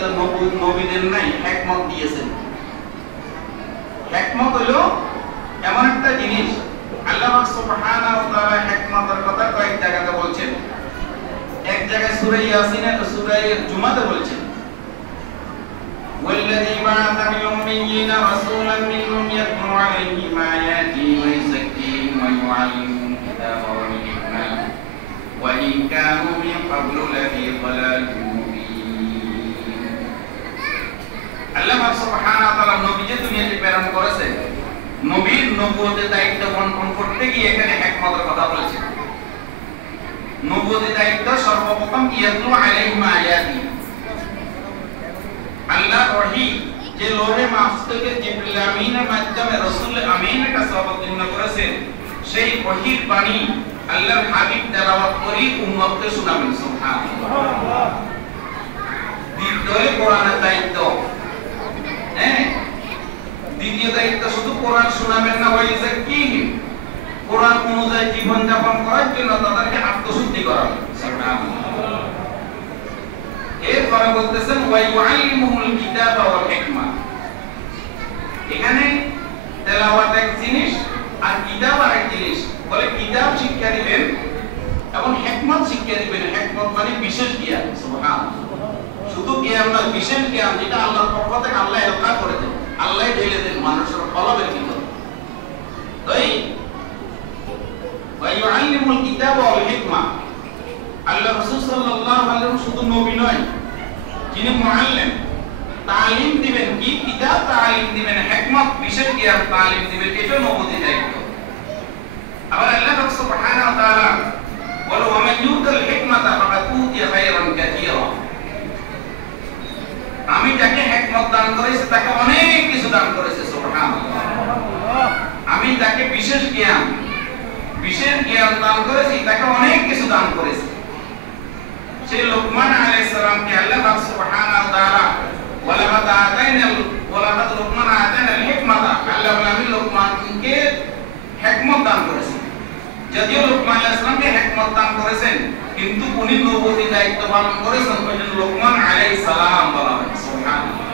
দায়িত্ব নবীদের নাই, হিকমত দিয়েছেন। হিকমত হলো এমন একটা জিনিস, আল্লাহ সুবহানাহু ওয়া তাআলা হিকমতের কথা কয়েক জায়গাতে বলছেন। এক জায়গায় সূরা ইয়াসিনে, সূরা জুমাতে বলছেন, ওয়াল্লাযী বা'আসা ফিল উম্মিয়্যিনা রাসূলান মিনহুম ইয়াতলু আলাইহিম আয়াতিহি ওয়া ইউযাক্কিহিম ওয়া ইউআল্লিমুহুমুল কিতাবা ওয়াল হিকমাহ ওয়া ইন কানূ মিন ক্বাবলু লাফী দালালিন মুবিন। আল্লাহ সুবহানাহু ওয়া তাআলা নবী যে দুনিয়াতে প্রেরণ করেছেন, নবীর নবুয়তের দায়িত্ব বহন করতে গিয়ে এখানে হিকমতের কথা বলেছেন। নবুয়তের দায়িত্ব সর্বপ্রথম ইয়াতলু আলাইহিম আয়াতি, আল্লাহ ওহী যে লোহে মাহফুজ থেকে জিবরিল আমিনের মাধ্যমে রাসূল আমিনের কাছে অবতীর্ণ করেছেন, সেই ওহীর বাণী আল্লাহর হাবিব তেলাওয়াত করে উম্মতকে শোনাবেন। সুবহানাল্লাহ। দ্বিতীয় কোরআনের দায়িত্ব, দ্বিতীয় দায়িত্ব শুধু কোরআন শোনাবেন না, ওয়া ইউযাক্কিহিম, কোরআন অনুযায়ী জীবন যাপন করার জন্য তাদেরকে আত্মশুদ্ধি করাবেন। সুবহানাল্লাহ। এরপরে বলতেছেন ওয়া ইউআল্লিমুহুল কিতাবা ওয়াল হিকমা। এখানে তেলাওয়াত এক জিনিস আর কিতাব আরেক জিনিস। বলে কিতাব শিক্ষা দিবেন এবং হিকমত শিক্ষা দিবেন। হিকমত মানে বিশেষ জ্ঞান। সুবহানাল্লাহ। শুধু জ্ঞান নয়, বিশেষ জ্ঞান, যেটা আল্লাহর পক্ষ থেকে আল্লাহ এলকা করে দেন, আল্লাহ ঢেলে দেন মানুষের কলবের ভিতর। তাই ওয়া ইউআল্লিমুল কিতাবা ওয়াল হিকমা, আল্লাহ রাসূল সাল্লাল্লাহু আলাইহি ওয়াসাল্লাম শুধু নবী নয়, যিনি মুআল্লিম, তালিম দিবেন। কি কিতাব তালিম দিবেন, হিকমত বিশেষ জ্ঞান তালিম দিবেন, এটা নবুয়তের দায়িত্ব। আবার আল্লাহ সুবহানাহু ওয়া তাআলা বলে ওয়া মান ইউতাল হিকমাতা ফাকাদ উতিয়া খায়রান কাসীরা, আমি যাকে হিকমত দান করেছি তাকে অনেক কিছু দান করেছি। সুবহানাল্লাহ। আমি যাকে বিশেষ জ্ঞান দান করেছি তাকে অনেক কিছু দান করেছি। সেই লোকমান আলাইহিস সালামকে আল্লাহ সুবহানাহু ওয়া তাআলা ওয়ালাকাদ লোকমান আতাইনাল হিকমাতা, আল্লাহ বলে আমি লোকমানকে হিকমত দান করেছি। যদিও লোকমান আলাইহিস সালামকে হিকমত দান করেছেন, কিন্তু উনি নবুয়তের দায়িত্ব পালন করেছেন, ওইজন্য লোকমান আলাইহিস সালাম বলা হয়। সুবহানাল্লাহ।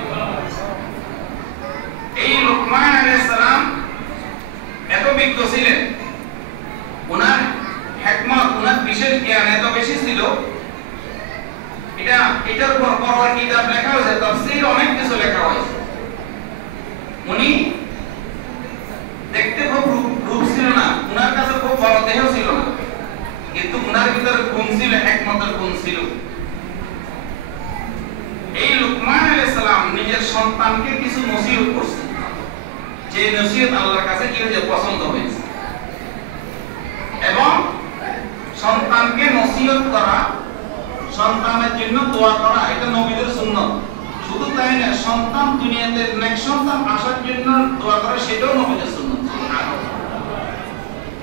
এই লোকমান আলাইহিস সালাম এত বিজ্ঞ ছিলেন, ওনার হিকমত, ওনার বিশেষ জ্ঞান এত বেশি ছিল, এটার উপর বড় কিতাব লেখা হয়েছে, তাফসীর অনেক কিছু লেখা হয়েছে। উনি দেখতে খুব রূপ ছিল না, ওনার কাছে খুব বড় দেহ ছিল না, কিন্তু ওনার ভিতরে গুণ ছিল, হিকমতের গুণ ছিল। এই লোকমান আলাইহিস সালাম নিজের সন্তানকে কিছু নসিহত করছেন, যে নসিহত আল্লাহর কাছে কি হয়েছে, পছন্দ হয়েছে। এবং সন্তানকে নসিহত করা, সন্তানের জন্য দোয়া করা, এটা নবীদের সুন্নাত। শুধু তাই না, সন্তান দুনিয়াতে নেক্সট সন্তান আসার জন্য দোয়া করা, সেটাও নবীদের সুন্নাত। সুবহানাল্লাহ।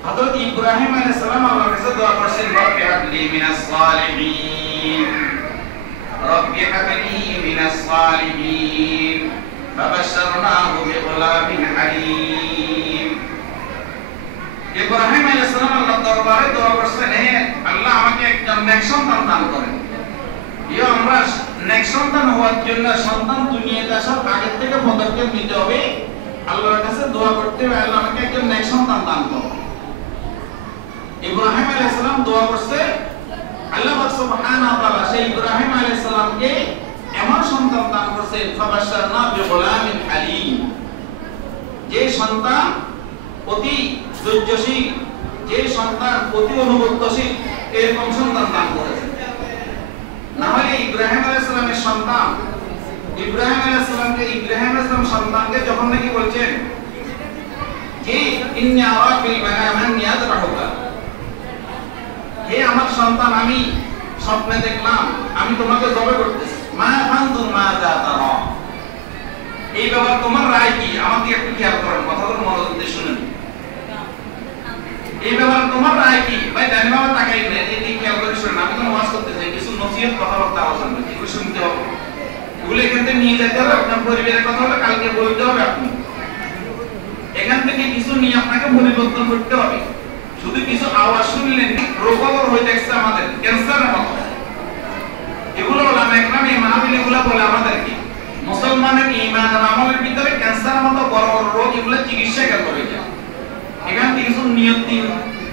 হযরত ইব্রাহিম আলাইহিস সালাম আল্লাহর কাছে দোয়া করেছেন, রব্বি হাবলি মিনাস সালিহিন, রব্বি হাবলি মিনাস সালিহিন, ফাবাশশারনাহু বিগুলামিন হালিম। ইব্রাহিম আলাইহিস সালাম আল্লাহর দরবারে দোয়া করেছেন, হে আল্লাহ আমাকে একজন নেক্সট সন্তান দান করেন। আমরা নেক্সট সন্তান হওয়ার জন্য সন্তান দুনিয়াতে আসার আগে থেকে পদক্ষেপ নিতে হবে, আল্লাহর কাছে দোয়া করতে হবে, আল্লাহ আমাকে একজন নেক্সট সন্তান দান করুন। ইব্রাহিম আলাইহিস সালাম দোয়া করছে, আল্লাহ সুবহানাহু ওয়া তাআলা সেই ইব্রাহিম আলাইহিস সালামকে এমন সন্তান দান করেছেন, ফাবাশশারনা বিগুলামিন হালিম, যে সন্তান অতি ধৈর্যশীল, যে সন্তান অতি অনুগত্যশীল, এরকম সন্তান দান করেছেন। না হলে ইব্রাহিম আলাইহিস সালামের সন্তান, ইব্রাহিম আলাইহিস সালাম সন্তানকে যখন নাকি বলছেন যে ইন্নী আরা ফিল মানামি আন্নী আযবাহুকা, হে আমার সন্তান, আমি স্বপ্নে দেখলাম আমি তোমাকে জবাই করতেছি, মা ফানজুর মাযা তারা, এই ব্যাপারে তোমার রায় কি, আমাকে একটু খেয়াল করেন, কথাগুলো মনোযোগ দিয়ে শুনেন। এই ব্যাপারে তোমার রায় কি? ভাই জানি বাবা তাকাই না, এই খেয়াল করে শুনেন, আমি তো ওয়াজ করতে চাই, কিছু নসিহত কথাবার্তা আলোচনা করছি, এগুলো শুনতে হবে, এগুলো এখান থেকে নিয়ে যেতে হবে। আপনার পরিবারের কথা হলে কালকে বলতে হবে, আপনি এখান থেকে কিছু নিয়ে আপনাকে পরিবর্তন করতে হবে। শুধু কিছু আওয়াজ শুনলেন, রোগবর হয়ে যাচ্ছে আমাদের ক্যান্সারের মতো, এগুলো ওলামা একরাম মাহফিলগুলো বলে আমাদেরকে মুসলমানের ঈমান আর আমলের ভিতরে ক্যান্সারের মতো বড় বড় রোগ এগুলো চিকিৎসা কেন হয়ে যায়। এখানে কিছু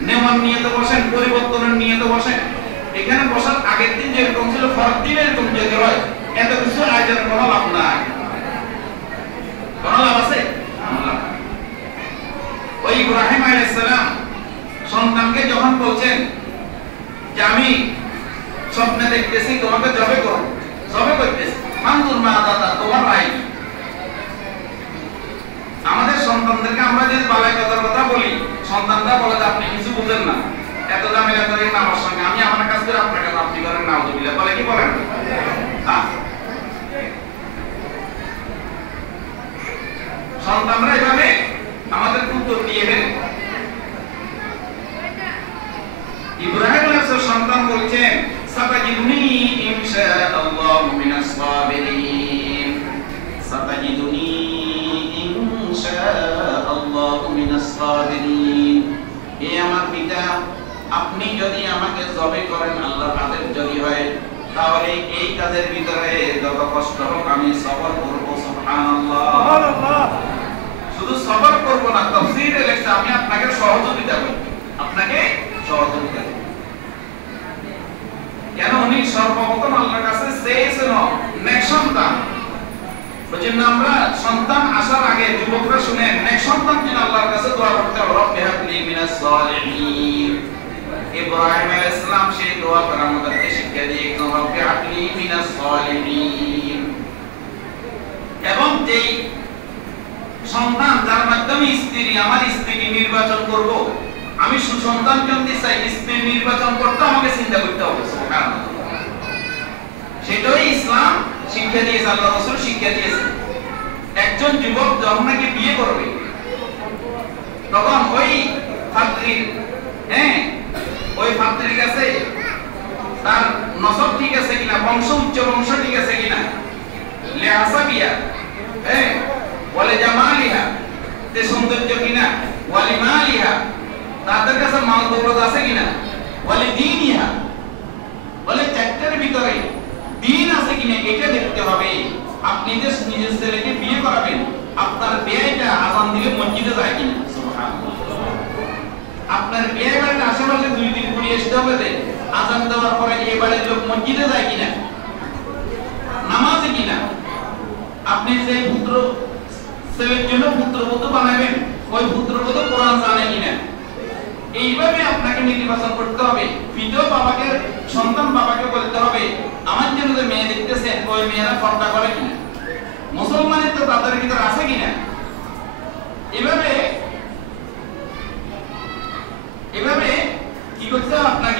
নেওয়ার নিয়তে বসেন, পরিবর্তনের নিয়তে বসেন। এখানে বসার আগের দিন যেরকম ছিল পরের দিন এরকম যদি হয়, এত কিছু আয়োজনের কোনো লাভ নাই। কোনো লাভ আছে? ওই ইব্রাহিম আলাইহিস সালাম সন্তানকে যখন বলছেন যে আমি স্বপ্নে দেখতেছি তোমাকে জবে করো, জবে করতেছি, মানজুর মা দাদা তোমার রায়। আমাদের সন্তানদেরকে আমরা যে বালাই কথা বলি, সন্তানরা বলে যে আপনি কিছু বুঝেন না, এত ঝামেলা করেন না আমার সঙ্গে, আমি আমার কাজ করে আপনার কাছে আপনি করেন, নাউযুবিল্লাহ বলে কি বলেন? সন্তানরা এভাবে আমাদের উত্তর দিয়ে দেন। ইব্রাহিম আলাইহিস সন্তান বলছেন সাতাজিদুনি ইনশাআল্লাহু মিনাস সাবিরিন, সাতাজিদুনি ইনশাআল্লাহু মিনাস সাবিরিন। হে আমার পিতা, আপনি যদি আমাকে জবে করেন আল্লাহর আদেশ যদি হয়, তাহলে এই কাজের ভিতরে যত কষ্ট হোক আমি সবর করব। সুবহানাল্লাহ, সুবহানাল্লাহ। শুধু সবর করব না, তাফসীরে লেখা আমি আপনাকে সহযোগিতা করব, আপনাকে সহযোগিতা করব। কেন উনি সর্বপ্রথম আল্লাহর কাছে চেয়েছেন নেক সন্তান। বুঝেন আমরা সন্তান আসার আগে যুবকরা শুনেন নেক সন্তান যেন আল্লাহর কাছে দোয়া করতে হবে, রব্বি হাবলি মিনাস সালিহিন। ইব্রাহিম আলাইহিস সালাম সেই দোয়া করা আমাদেরকে শিক্ষা দিয়েছেন, রব্বি হাবলি মিনাস সালিহিন। এবং যেই সন্তান যার মাধ্যমে স্ত্রী, আমার স্ত্রীকে নির্বাচন করব, আমি সুসন্তান যদি চাই স্ত্রী নির্বাচন করতে আমাকে চিন্তা করতে হবে। সুবহানাল্লাহ, সেটাই ইসলাম শিক্ষা দিয়েছে, আল্লাহ রাসূল শিক্ষা দিয়েছে। একজন যুবক যখন নাকি বিয়ে করবে তখন ওই পাত্রীর ওই পাত্রীর কাছে তার নসব ঠিক আছে কিনা, বংশ উচ্চ বংশ ঠিক আছে কিনা, লিহাসাবিয়া বলে জামালিহা তে সৌন্দর্য কিনা, ওয়ালি মালিহা তাদের কাছে মাল দৌলত আছে কিনা, ওয়ালি দীনিহা বলে চারটার ভিতরে দিন আছে কিনা এটা দেখতে হবে। আপনি যে নিজের ছেলেকে বিয়ে করাবেন, আপনার বিয়েটা আযান দিলে মসজিদে যায় কিনা। সুবহানাল্লাহ, আপনার বিয়ে বাড়ির আশেপাশে 2 দিন ঘুরে আসতে হবে যে আযান দেওয়ার পরে এই বাড়ির লোক মসজিদে যায় কিনা, নামাজে কিনা। আপনি যে পুত্র ছেলের জন্য পুত্রবধূ বানাবেন, ওই পুত্রবধূ কোরআন জানে কিনা। এইভাবে আপনাকে নির্বাচন করতে হবে। পিতা বাবাকে, সন্তান বাবাকে বলতে হবে আমার জন্য যে মেয়ে দেখতেছেন ওই মেয়েরা পর্দা করে কিনা, মুসলমানের তো তাদের ভিতরে আছে কিনা। এভাবে কি করতে হবে আপনাকে।